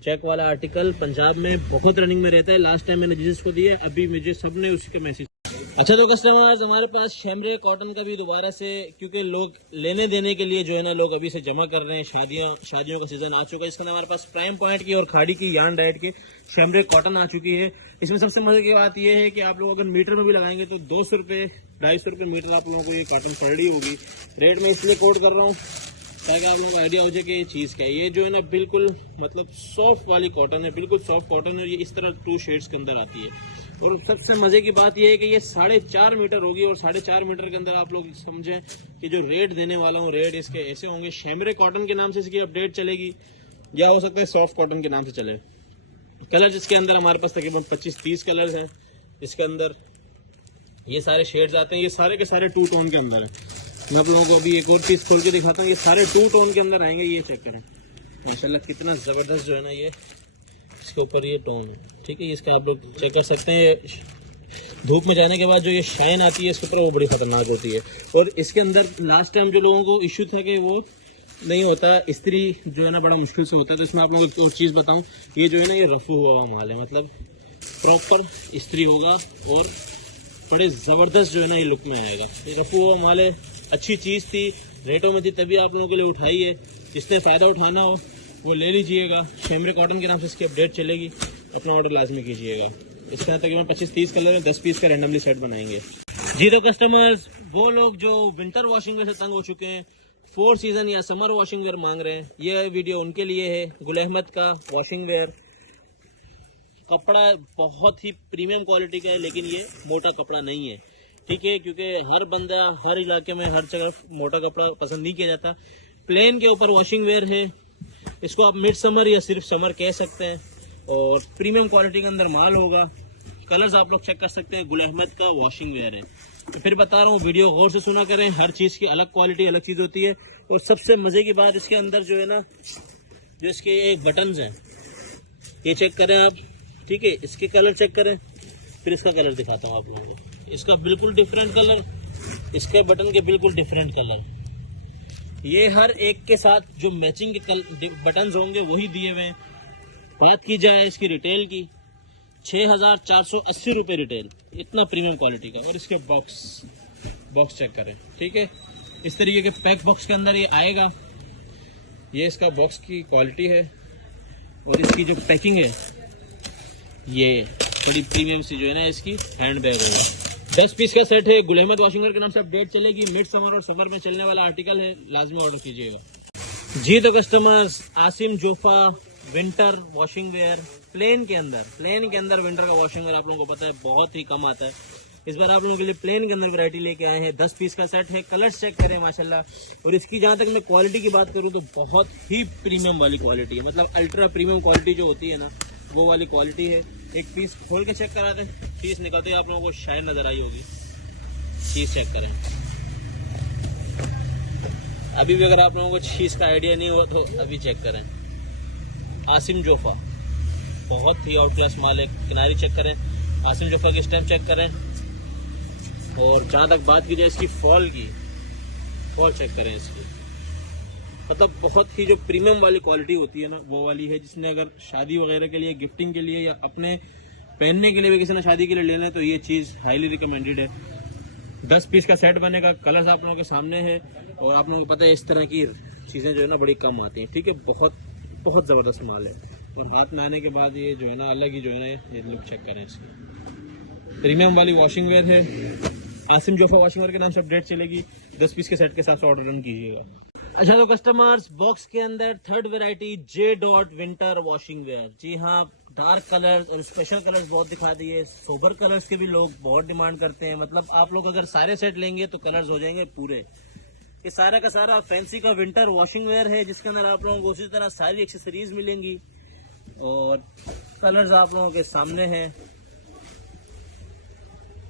चेक वाला आर्टिकल पंजाब में बहुत रनिंग में रहता है, लास्ट टाइम मैंने जिसको दिए अभी मुझे सब ने उसके मैसेज। अच्छा तो कस्टमर्स, हमारे पास शैमरे कॉटन का भी दोबारा से, क्योंकि लोग लेने देने के लिए जो है ना लोग अभी से जमा कर रहे हैं, शादियों का सीजन आ चुका है। इसके अंदर हमारे पास प्राइम पॉइंट की और खाड़ी की यार्न डाइट की शैमरे कॉटन आ चुकी है। इसमें सबसे मजे की बात यह है कि आप लोग अगर मीटर में भी लगाएंगे तो 200 रुपये 250 रुपये मीटर आप लोगों को ये कॉटन पड़ रही होगी। रेट में इसलिए कोट कर रहा हूँ ताकि आप लोगों को आइडिया हो जाए कि ये चीज़ क्या है। ये जो है ना बिल्कुल मतलब सॉफ्ट वाली कॉटन है, बिल्कुल सॉफ्ट कॉटन है। ये इस तरह 2 शेड्स के अंदर आती है। और सबसे मज़े की बात ये है कि ये 4.5 मीटर होगी और 4.5 मीटर के अंदर आप लोग समझें कि जो रेट देने वाला हूँ रेट इसके ऐसे होंगे। शैमरे कॉटन के नाम से इसकी अपडेट चलेगी या हो सकता है सॉफ्ट कॉटन के नाम से चले। कलर इसके अंदर हमारे पास तकरीबन 25-30 कलर्स हैं। इसके अंदर ये सारे शेड्स आते हैं। ये सारे के सारे 2 टोन के अंदर है। मैं आप लोगों को अभी एक और चीज़ खोल के दिखाता हूँ। ये सारे 2 टोन के अंदर आएंगे। ये चेक करें माशाल्लाह कितना ज़बरदस्त जो है ना ये इसके ऊपर ये टोन है। ठीक है, इसका आप लोग चेक कर सकते हैं। धूप में जाने के बाद जो ये शाइन आती है इसके ऊपर वो बड़ी ख़तरनाक होती है। और इसके अंदर लास्ट टाइम जो लोगों को इशू था कि वो नहीं होता, इस्त्री जो है ना बड़ा मुश्किल से होता है। तो इसमें आप लोगों को एक और चीज़ बताऊँ, ये जो है ना ये रफू हुआ माल है, मतलब प्रॉपर इस्त्री होगा और बड़े ज़बरदस्त जो है ना ये लुक में आएगा। ये रफू हुआ माल है, अच्छी चीज़ थी, रेटों में थी, तभी आप लोगों के लिए उठाई है। जिसने फ़ायदा उठाना हो वो ले लीजिएगा। शैमरे कॉटन के नाम से इसकी अपडेट चलेगी, अपना ऑर्डर लाजमी कीजिएगा। इसके यहाँ तकरीबन 25-30 कलर है, 10 पीस का रैंडमली सेट बनाएंगे। जी तो कस्टमर्स, वो लोग जो विंटर वॉशिंग वेयर से तंग हो चुके हैं, 4 सीज़न या समर वॉशिंग वेयर मांग रहे हैं, ये वीडियो उनके लिए है। गुल अहमद का वॉशिंग वेयर कपड़ा बहुत ही प्रीमियम क्वालिटी का है, लेकिन ये मोटा कपड़ा नहीं है। ठीक है, क्योंकि हर बंदा हर इलाके में हर जगह मोटा कपड़ा पसंद नहीं किया जाता। प्लेन के ऊपर वॉशिंग वेयर है, इसको आप मिड समर या सिर्फ समर कह सकते हैं। और प्रीमियम क्वालिटी के अंदर माल होगा। कलर्स आप लोग चेक कर सकते हैं। गुल अहमद का वॉशिंग वेयर है। तो फिर बता रहा हूँ, वीडियो गौर से सुना करें। हर चीज़ की अलग क्वालिटी अलग चीज़ होती है। और सबसे मज़े की बात इसके अंदर जो है ना, जो इसके एक बटन्स हैं ये चेक करें आप। ठीक है, इसके कलर चेक करें, फिर इसका कलर दिखाता हूँ आप लोगों को। इसका बिल्कुल डिफरेंट कलर, इसके बटन के बिल्कुल डिफरेंट कलर। ये हर एक के साथ जो मैचिंग के बटन्स होंगे वही दिए हुए हैं। बात की जाए इसकी रिटेल की, 6480 रुपये रिटेल, इतना प्रीमियम क्वालिटी का। और इसके बॉक्स चेक करें। ठीक है, इस तरीके के पैक बॉक्स के अंदर ये आएगा। ये इसका बॉक्स की क्वालिटी है और इसकी जो पैकिंग है ये बड़ी प्रीमियम सी जो है ना इसकी हैंड बैग होगा। 10 पीस का सेट है। गुल अहमद वॉशिंग वेयर के नाम से अपडेट चलेगी। मिड समर और समर में चलने वाला आर्टिकल है, लाजमी ऑर्डर कीजिएगा। जी तो कस्टमर्स, आसिम जोफा विंटर वॉशिंग वेयर प्लेन के अंदर विंटर का वॉशिंग वेयर आप लोगों को पता है बहुत ही कम आता है। इस बार आप लोगों के लिए प्लेन के अंदर वैरायटी लेके आए हैं। 10 पीस का सेट है। कलर्स चेक करें माशाल्लाह। और इसकी जहाँ तक मैं क्वालिटी की बात करूँ तो बहुत ही प्रीमियम वाली क्वालिटी है, मतलब अल्ट्रा प्रीमियम क्वालिटी जो होती है ना वो वाली क्वालिटी है। एक पीस खोल के चेक करा दें, पीस निकालते आप लोगों को शायद नजर आई होगी। चीज़ चेक करें। अभी भी अगर आप लोगों को चीज़ का आइडिया नहीं हुआ तो अभी चेक करें। आसिम जोफा बहुत ही आउट क्लास माल है। किनारी चेक करें, आसिम जोफा की स्टैम्प चेक करें। और जहाँ तक बात की जाए इसकी फॉल चेक करें इसकी, मतलब बहुत ही जो प्रीमियम वाली क्वालिटी होती है ना वो वाली है। जिसने अगर शादी वगैरह के लिए, गिफ्टिंग के लिए या अपने पहनने के लिए भी किसी ने शादी के लिए लेना है तो ये चीज़ हाईली रिकमेंडेड है। 10 पीस का सेट बनेगा। कलर्स आप लोगों के सामने है और आप लोगों को पता है इस तरह की चीज़ें जो है ना बड़ी कम आती हैं। ठीक है, बहुत ज़बरदस्त माल है। और हाथ में आने के बाद ये जो है ना अलग ही जो है ना ये लुक चेक करें इसकी। प्रीमियम वाली वॉशिंग वेयर है। आसिम जोफा वॉशिंग वेयर के नाम से अपडेट चलेगी। 10 पीस के सेट के साथ ऑर्डर रन कीजिएगा। अच्छा तो कस्टमर्स, बॉक्स के अंदर 3rd variety J dot winter washing wear. जी हाँ, डार्क कलर्स और स्पेशल कलर्स बहुत दिखा दिए। सोबर कलर्स के भी लोग बहुत डिमांड करते हैं। मतलब आप लोग अगर सारे सेट लेंगे तो कलर्स हो जाएंगे पूरे। ये सारा का सारा फैंसी का विंटर वॉशिंग वेयर है जिसके अंदर आप लोगों को उसी तरह सारी एक्सेसरीज मिलेंगी और कलर्स आप लोगों के सामने हैं।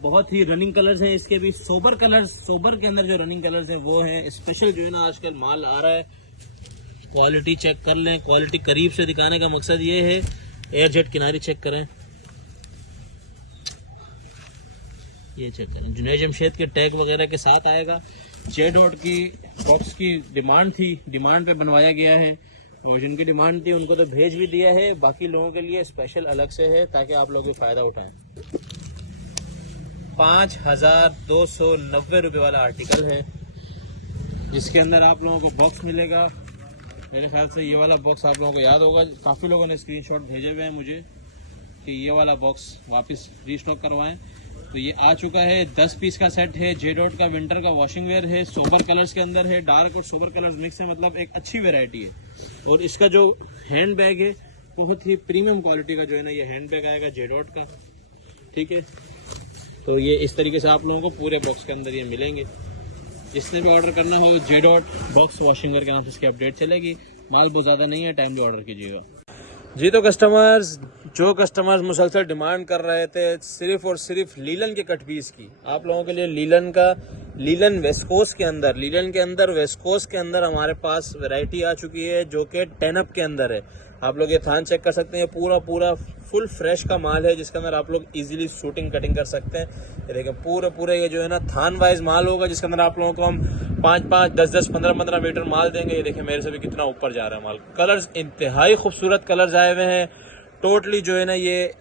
बहुत ही रनिंग कलर्स हैं इसके भी। सोबर के अंदर जो रनिंग कलर्स हैं वो हैं। स्पेशल जो है ना आजकल माल आ रहा है। क्वालिटी चेक कर लें। क्वालिटी करीब से दिखाने का मकसद ये है। एयर जेट किनारी चेक करें, ये चेक करें। जुनैद जमशेद के टैग वगैरह के साथ आएगा। J डॉट की बॉक्स की डिमांड थी, डिमांड पे बनवाया गया है। और जिनकी डिमांड थी उनको तो भेज भी दिया है। बाकी लोगों के लिए स्पेशल अलग से है ताकि आप लोग फ़ायदा उठाएं। 5290 रुपये वाला आर्टिकल है जिसके अंदर आप लोगों को बॉक्स मिलेगा। मेरे ख्याल से ये वाला बॉक्स आप लोगों को याद होगा, काफ़ी लोगों ने स्क्रीनशॉट भेजे हुए हैं मुझे। कि ये वाला बॉक्स वापस रीस्टॉक करवाएं। तो ये आ चुका है, 10 पीस का सेट है। जे डॉट का विंटर का वॉशिंग वेयर है, सोबर कलर्स के अंदर है, डार्क और सोबर कलर्स मिक्स है, मतलब एक अच्छी वेरायटी है। और इसका जो हैंड बैग है बहुत ही प्रीमियम क्वालिटी का जो है ना ये हैंड बैग आएगा जे डॉट का, ठीक है। तो ये इस तरीके से आप लोगों को पूरे बॉक्स के अंदर ये मिलेंगे। जिसने भी ऑर्डर करना हो J dot box washing where के नाम से इसकी अपडेट चलेगी। माल बहुत ज़्यादा नहीं है, टाइमली ऑर्डर कीजिएगा जी। तो जो कस्टमर्स मुसलसल डिमांड कर रहे थे सिर्फ और सिर्फ लीलन के कट पीस की, आप लोगों के लिए लीलन वेस्कोस के अंदर वेस्कोस के अंदर हमारे पास वैरायटी आ चुकी है जो कि 10 अप के अंदर है। आप लोग ये थान चेक कर सकते हैं, पूरा फुल फ्रेश का माल है जिसके अंदर आप लोग इजीली शूटिंग कटिंग कर सकते हैं। ये देखें पूरे ये जो है ना थान वाइज माल होगा जिसके अंदर आप लोगों को हम 5-5, 10-10, 15-15 मीटर माल देंगे। ये देखें मेरे से भी कितना ऊपर जा रहा है माल। कलर्स इंतहाई खूबसूरत कलर्स आए हुए हैं। टोटली जो है ना ये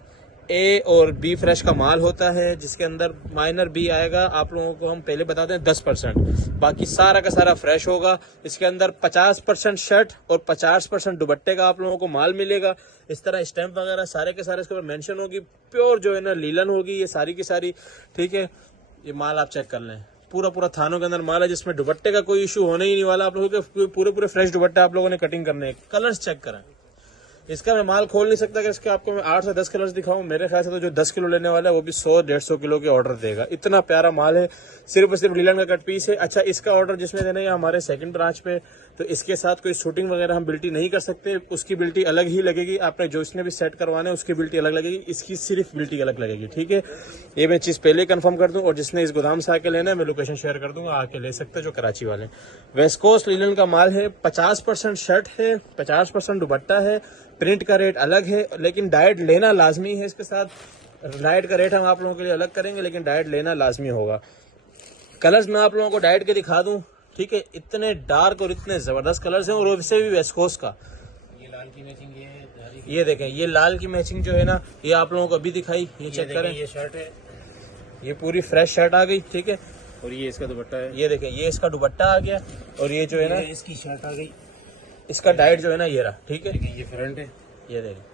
ए और बी फ्रेश का माल होता है जिसके अंदर माइनर बी आएगा। आप लोगों को हम पहले बता दें 10%, बाकी सारा का सारा फ्रेश होगा। इसके अंदर 50% शर्ट और 50% दुपट्टे का आप लोगों को माल मिलेगा। इस तरह स्टैंप वगैरह सारे के सारे इसके ऊपर मेंशन होगी। प्योर जो है ना लीलन होगी ये सारी की सारी, ठीक है। ये माल आप चेक कर लें, पूरा थानों के अंदर माल है जिसमें दुपट्टे का कोई इशू होने ही नहीं वाला। आप लोगों के पूरे फ्रेश दुपट्टे आप लोगों ने कटिंग करने हैं। कलर्स चेक करें, इसका मैं माल खोल नहीं सकता कि इसके आपको मैं 8 से 10 कलर्स दिखाऊं। मेरे ख्याल से तो जो 10 किलो लेने वाला है वो भी 100-150 किलो के ऑर्डर देगा। इतना प्यारा माल है, सिर्फ और सिर्फ लीलन का कट पीस है। अच्छा, इसका ऑर्डर जिसमें देना है हमारे सेकंड ब्रांच पे, तो इसके साथ कोई शूटिंग वगैरह हम बिल्टी नहीं कर सकते, उसकी बिल्टी अलग ही लगेगी। आपने जो इसने भी सेट करवाना है उसकी बिल्टी अलग लगेगी, इसकी सिर्फ बिल्टी अलग लगेगी, ठीक है। ये मैं चीज़ पहले कंफर्म कर दूं। और जिसने इस गोदाम से आके लेना है मैं लोकेशन शेयर कर दूंगा, आके ले सकते हैं जो कराची वाले। वेस्ट कोस्ट लीलन का माल है, 50% शर्ट है, 50% दुपट्टा है। प्रिंट का रेट अलग है लेकिन डाइट लेना लाजमी है। इसके साथ डाइट का रेट हम आप लोगों के लिए अलग करेंगे लेकिन डाइट लेना लाजमी होगा। कलर्स मैं आप लोगों को डाइट के दिखा दूं, ठीक है। इतने डार्क और इतने जबरदस्त कलर्स हैं। और वैसे भी वेस्कोस का ये लाल की मैचिंग, ये देखें ये लाल की मैचिंग जो है ना ये आप लोगों को अभी दिखाई, ये चेक करें। ये शर्ट है, ये पूरी फ्रेश शर्ट आ गई, ठीक है। और ये इसका दुपट्टा है, ये देखें ये इसका दुपट्टा आ गया। और ये जो है ना इसकी शर्ट आ गई, इसका डाइट जो है ना ये रहा, ठीक है। ये फ्रंट है, ये देखें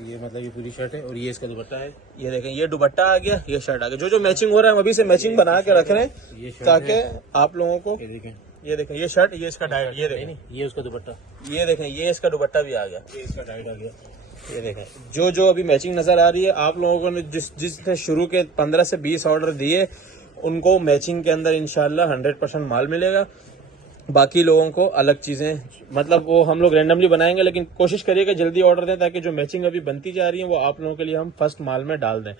ये मतलब ये पूरी शर्ट है। और ये इसका दुपट्टा है, ये देखें ये दुपट्टा आ गया, ये शर्ट आ गया। जो मैचिंग हो रहा है हम अभी से मैचिंग बना के रख रहे हैं ताकि आप लोगों को ये देखें ये शर्ट, ये इसका डाइट, ये देखें ये उसका दुपट्टा, ये देखें ये इसका दुपट्टा भी आ गया, ये इसका डाइट आ गया। ये देखें जो अभी मैचिंग नजर आ रही है। आप लोगों ने जिसने शुरू के 15 से 20 ऑर्डर दिए उनको मैचिंग के अंदर इंशाल्लाह 100% माल मिलेगा। बाकी लोगों को अलग चीजें, मतलब वो हम लोग रैंडमली बनाएंगे, लेकिन कोशिश करिएगा जल्दी ऑर्डर दें ताकि जो मैचिंग अभी बनती जा रही है वो आप लोगों के लिए हम फर्स्ट माल में डाल दें।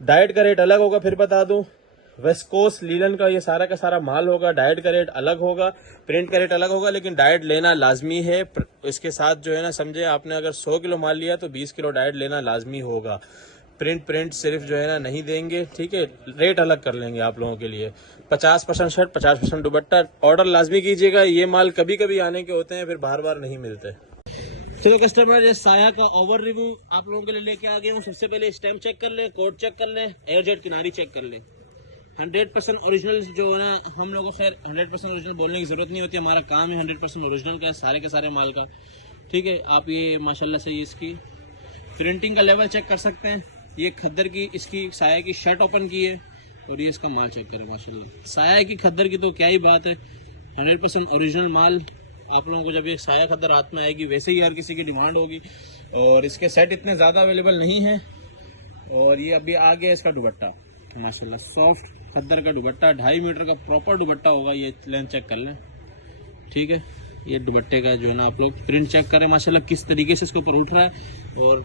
डाइट का रेट अलग होगा, फिर बता दूं। वेस्ट कोस्ट लीलन का ये सारा का सारा माल होगा, डाइट का रेट अलग होगा, प्रिंट का रेट अलग होगा, लेकिन डाइट लेना लाजमी है। इसके साथ जो है ना समझे आपने अगर 100 किलो माल लिया तो 20 किलो डाइट लेना लाजमी होगा। प्रिंट सिर्फ जो है ना नहीं देंगे, ठीक है। रेट अलग कर लेंगे आप लोगों के लिए। 50% शर्ट, 50% दुपट्टा। ऑर्डर लाजमी कीजिएगा, ये माल कभी कभी आने के होते हैं, फिर बार बार नहीं मिलते। चलो कस्टमर, ये साया का ओवर रिव्यू आप लोगों के लिए लेके आ गया हूँ। सबसे पहले स्टैम्प चेक कर ले, कोड चेक कर ले, एयरजेट किनारी चेक कर ले। 100% ओरिजिनल जो है ना, हम लोगों को खैर 100% ओरिजिनल बोलने की जरूरत नहीं होती, हमारा काम है 100% ओरिजिनल का, सारे के सारे माल का, ठीक है। आप ये माशाल्लाह से ये इसकी प्रिंटिंग का लेवल चेक कर सकते हैं। ये खद्दर की इसकी साया की शर्ट ओपन की है और ये इसका माल चेक करें माशाल्लाह। साया की खद्दर की तो क्या ही बात है, 100% ओरिजिनल माल। आप लोगों को जब ये साया खद्दर हाथ में आएगी वैसे ही हर किसी की डिमांड होगी। और इसके सेट इतने ज़्यादा अवेलेबल नहीं है। और ये अभी आ गया इसका दुपट्टा माशाल्लाह, सॉफ्ट खद्दर का दुपट्टा, 2.5 मीटर का प्रॉपर दुपट्टा होगा। ये लेंथ चेक कर लें, ठीक है। ये दुपट्टे का जो है ना आप लोग प्रिंट चेक करें माशाल्लाह किस तरीके से इसके ऊपर उठ रहा है। और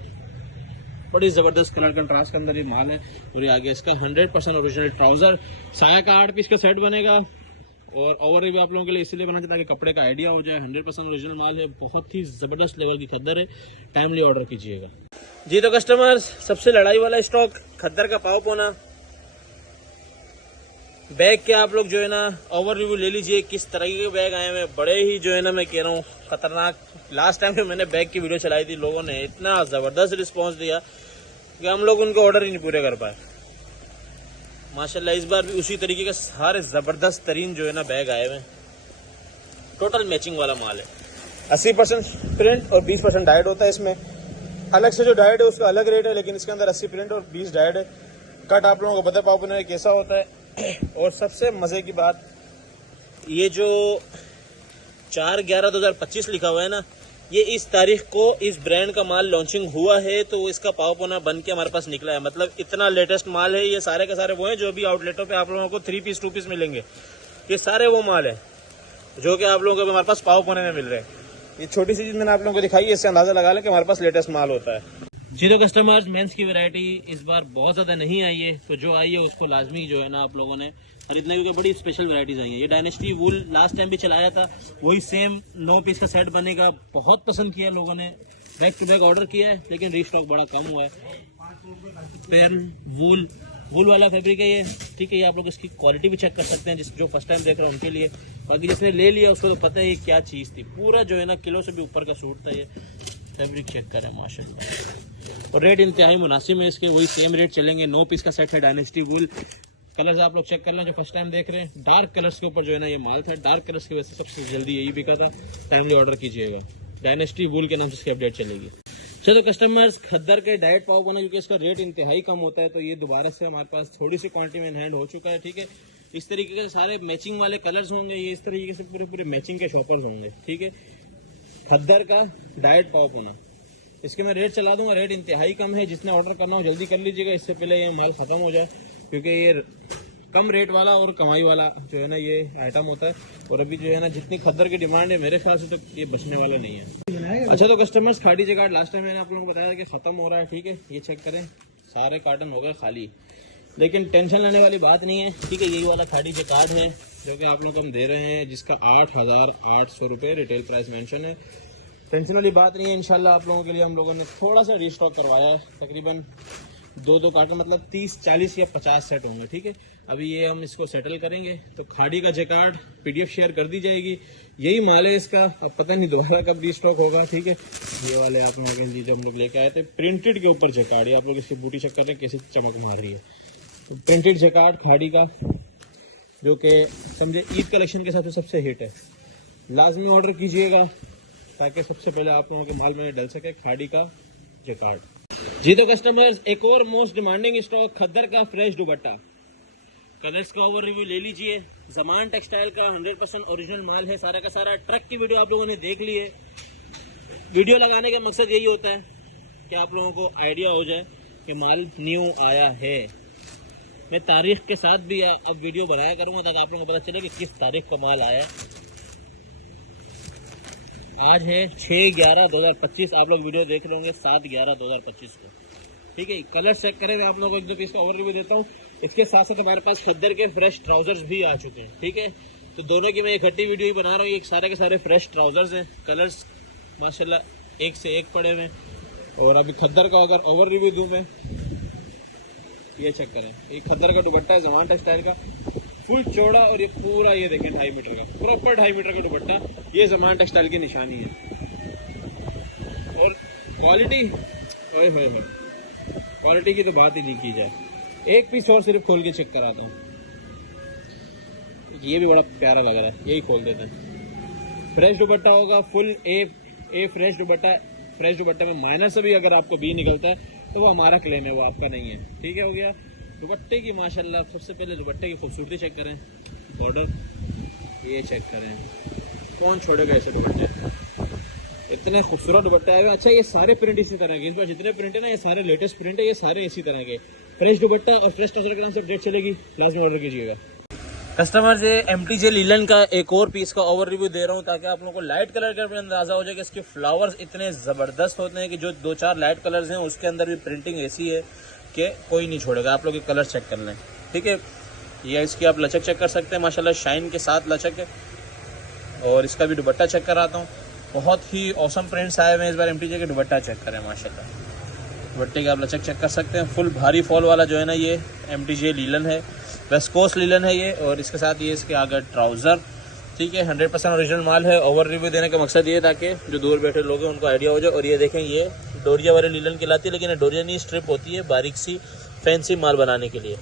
बड़ी ज़बरदस्त कलर कंट्रास्ट के अंदर ये माल है। और ये आ गया इसका 100% ओरिजिनल ट्राउज़र। साया का 8 पीस का सेट बनेगा। और ओवर भी आप लोगों के लिए इसलिए बना चाहता है कि कपड़े का आइडिया हो जाए। 100% ओरिजिनल माल है, बहुत ही ज़बरदस्त लेवल की खद्दर है। टाइमली ऑर्डर कीजिएगा जी। तो कस्टमर्स, सबसे लड़ाई वाला स्टॉक खद्दर का पाव पोना बैग के आप लोग जो है ना ओवर रिव्यू ले लीजिए। किस तरह के बैग आए हुए, बड़े ही जो है ना मैं कह रहा हूँ खतरनाक। लास्ट टाइम पे मैंने बैग की वीडियो चलाई थी, लोगों ने इतना ज़बरदस्त रिस्पांस दिया कि हम लोग उनके ऑर्डर ही नहीं पूरे कर पाए। माशाल्लाह इस बार भी उसी तरीके के सारे ज़बरदस्त तरीन जो है ना बैग आए हुए। टोटल मैचिंग वाला माल है। 80% प्रिंट और 20% डाइट होता है इसमें। अलग से जो डाइट है उसका अलग रेट है, लेकिन इसके अंदर 80 प्रिंट और 20 डाइट है। कट आप लोगों को पता है पाव कैसा होता है। और सबसे मजे की बात, ये जो 4/11/2025 लिखा हुआ है ना, ये इस तारीख को इस ब्रांड का माल लॉन्चिंग हुआ है, तो इसका पाव पोना बन के हमारे पास निकला है। मतलब इतना लेटेस्ट माल है। ये सारे के सारे वो हैं जो भी आउटलेटों पे आप लोगों को 3 पीस 2 पीस मिलेंगे। ये सारे वो माल है जो कि आप लोगों को हमारे पास पाव पोने में मिल रहे हैं। ये छोटी सी चीज मैंने आप लोगों को दिखाई है, इससे अंदाजा लगा लें कि हमारे पास लेटेस्ट माल होता है। जी तो कस्टमर्स, मेंस की वैरायटी इस बार बहुत ज़्यादा नहीं आई है, तो जो आई है उसको लाजमी जो है ना आप लोगों ने खरीदना, क्योंकि बड़ी स्पेशल वैरायटीज़ आई हैं। ये डायनेस्टी वूल लास्ट टाइम भी चलाया था, वही सेम 9 पीस का सेट बनेगा। बहुत पसंद किया लोगों ने, बैक टू बैक ऑर्डर किया है, लेकिन रीस्टॉक बड़ा कम हुआ है। पेर्ल वूल वाला फैब्रिक है ये, ठीक है। ये आप लोग इसकी क्वालिटी भी चेक कर सकते हैं, जो फर्स्ट टाइम देख रहे हैं उनके लिए। बाकी जिसने ले लिया उसको तो पता है ये क्या चीज़ थी। पूरा जो है ना किलो से भी ऊपर का सूट था। ये फैब्रिक चेक करें माशाल्लाह, और रेट इंतहाई मुनासिब है इसके, वही सेम रेट चलेंगे। 9 पीस का सेट है डायनेस्टी वूल। कलर्स आप लोग चेक कर लें जो फर्स्ट टाइम देख रहे हैं। डार्क कलर्स के ऊपर जो है ना ये माल था, डार्क कलर्स की वजह से सबसे जल्दी यही बिका था। टाइमली ऑर्डर कीजिएगा, डायनेस्टी वूल के नाम से इसकी अपडेट चलेगी। चलो कस्टमर्स, खद्दर के डाइट पाव बना, क्योंकि इसका रेट इंतहाई कम होता है, तो ये दोबारा से हमारे पास थोड़ी सी क्वांटिटी में हैंड हो चुका है, ठीक है। इस तरीके के सारे मैचिंग वाले कलर्स होंगे, ये इस तरीके से पूरे मैचिंग के शॉपर्स होंगे, ठीक है। खद्दर का डाइट पाव बना, इसके मैं रेट चला दूंगा। रेट इंतहाई कम है, जिसने ऑर्डर करना हो जल्दी कर लीजिएगा, इससे पहले ये माल खत्म हो जाए, क्योंकि ये कम रेट वाला और कमाई वाला जो है ना ये आइटम होता है। और अभी जो है ना जितनी खद्दर की डिमांड है, मेरे ख्याल से तो ये बचने वाला नहीं है। अच्छा तो कस्टमर्स, खाड़ी जगाट लास्ट टाइम मैंने आप लोगों को बताया कि खत्म हो रहा है, ठीक है। ये चेक करें, सारे कार्टन हो गए खाली, लेकिन टेंशन लेने वाली बात नहीं है, ठीक है। यही वाला खाड़ी जगाट है जो कि आप लोग को हम दे रहे हैं, जिसका 8,800 रुपये रिटेल प्राइस मेंशन है। टेंशन वाली बात नहीं है। इंशाल्लाह आप लोगों के लिए हम लोगों ने थोड़ा सा रीस्टॉक करवाया है, तकरीबन 2 कार्टन, मतलब 30, 40 या 50 सेट होंगे, ठीक है। अभी ये हम इसको सेटल करेंगे, तो खाड़ी का जैकार्ड PDF शेयर कर दी जाएगी। यही माल है इसका, अब पता नहीं दोबारा कब रीस्टॉक होगा, ठीक है। ये वाले आप लोगों के लिए हम लोग लेके आए थे, प्रिंटेड के ऊपर जैकार्ड। आप लोग इसकी बूटी चेक कर रहे हैं कैसे चमक मार रही है। तो प्रिंटेड जैकार्ड खाड़ी का, जो कि समझे ईद कलेक्शन के हिसाब से सबसे हिट है। लाजमी ऑर्डर कीजिएगा ताकि सबसे पहले आप लोगों के माल में डल सके खाड़ी का जैकार्ड। जी तो कस्टमर्स, एक और मोस्ट डिमांडिंग स्टॉक खद्दर का फ्रेश दुपट्टा। कलर्स का ओवर रिव्यू ले लीजिए। ज़मान टेक्सटाइल का 100% ओरिजिनल माल है, सारा का सारा। ट्रक की वीडियो आप लोगों ने देख ली है। वीडियो लगाने का मकसद यही होता है कि आप लोगों को आइडिया हो जाए कि माल न्यू आया है। मैं तारीख के साथ भी अब वीडियो बनाया करूँगा ताकि आप लोगों को पता चले कि किस तारीख का माल आया है। आज है 6/11/2025, आप लोग वीडियो देख रहे होंगे 7/11/2025 को, ठीक है। कलर चेक करें, मैं आप लोगों को 1-2 पीस का ओवर रिव्यू देता हूँ। इसके साथ साथ हमारे पास खद्दर के फ्रेश ट्राउजर्स भी आ चुके हैं, ठीक है। तो दोनों की मैं इकट्ठी वीडियो ही बना रहा हूँ। ये सारे के सारे फ्रेश ट्राउजर्स हैं, कलर्स माशाल्लाह एक से एक पड़े हुए हैं। और अभी खद्दर का अगर ओवर रिव्यू दूँ मैं, ये चेक करें, ये खद्दर का दुपट्टा है ज़मान टेक्सटाइल का, फुल चौड़ा, और ये पूरा ये देखें 2.5 मीटर का, प्रॉपर 2.5 मीटर का दुपट्टा। ये ज़मान टेक्सटाइल की निशानी है। और क्वालिटी, ओए होए होए, क्वालिटी की तो बात ही नहीं की जाए। एक पीस और सिर्फ खोल के चेक कराता हूँ, ये भी बड़ा प्यारा लग रहा है, यही खोल देते हैं। फ्रेश दुपट्टा होगा, फुल ए फ्रेश दुपट्टा। फ्रेश दुपट्टे में माइनर से भी अगर आपको बी निकलता है तो वो हमारा क्लेम है, वो आपका नहीं है, ठीक है। हो गया दुपट्टे की माशाल्लाह। सबसे पहले दुपट्टे की खूबसूरती चेक करें, बॉर्डर ये चेक करें, कौन छोड़ेगा ऐसे दुपट्टे, इतने खूबसूरत दुपट्टा है। अच्छा, ये सारे प्रिंट इसी तरह के, इस बार जितने प्रिंट है ना ये सारे लेटेस्ट प्रिंट है, ये सारे इसी तरह के। फ्रेश दुपट्टा और फ्रेश ट्राउजर के नाम से अपडेट चलेगी, लाजमी ऑर्डर कीजिएगा। कस्टमर्स, ये MTJ लीलन का एक और पीस का ओवर रिव्यू दे रहा हूँ ताकि आप लोगों को लाइट कलर का अंदाजा हो जाए कि इसके फ्लावर्स इतने ज़बरदस्त होते हैं कि जो 2-4 लाइट कलर्स हैं उसके अंदर भी प्रिंटिंग ऐसी है कि कोई नहीं छोड़ेगा। आप लोग ये कलर चेक कर लें, ठीक है। ये इसकी आप लचक चेक कर सकते हैं, माशाल्लाह शाइन के साथ लचक है। और इसका भी दुपट्टा चेक कराता हूँ, बहुत ही औसम प्रिंट्स आए हुए हैं इस बार। MTJ के दुपट्टा चेक करें माशाल्लाह, दुपट्टे की आप लचक चेक कर सकते हैं। फुल भारी फॉल वाला जो है ना ये MTJ लीलन है, वेस्ट कोस्ट लीलन है ये। और इसके साथ ये इसके आगे ट्राउज़र, ठीक है। 100% ओरिजिनल माल है। ओवर रिव्यू देने का मकसद ये था कि जो दूर बैठे लोग हैं उनको आइडिया हो जाए। और ये देखें, ये डोरिया वाले लीलन कहलाती है, लेकिन डोरिया नहीं, स्ट्रिप होती है बारीक सी, फैंसी माल बनाने के लिए।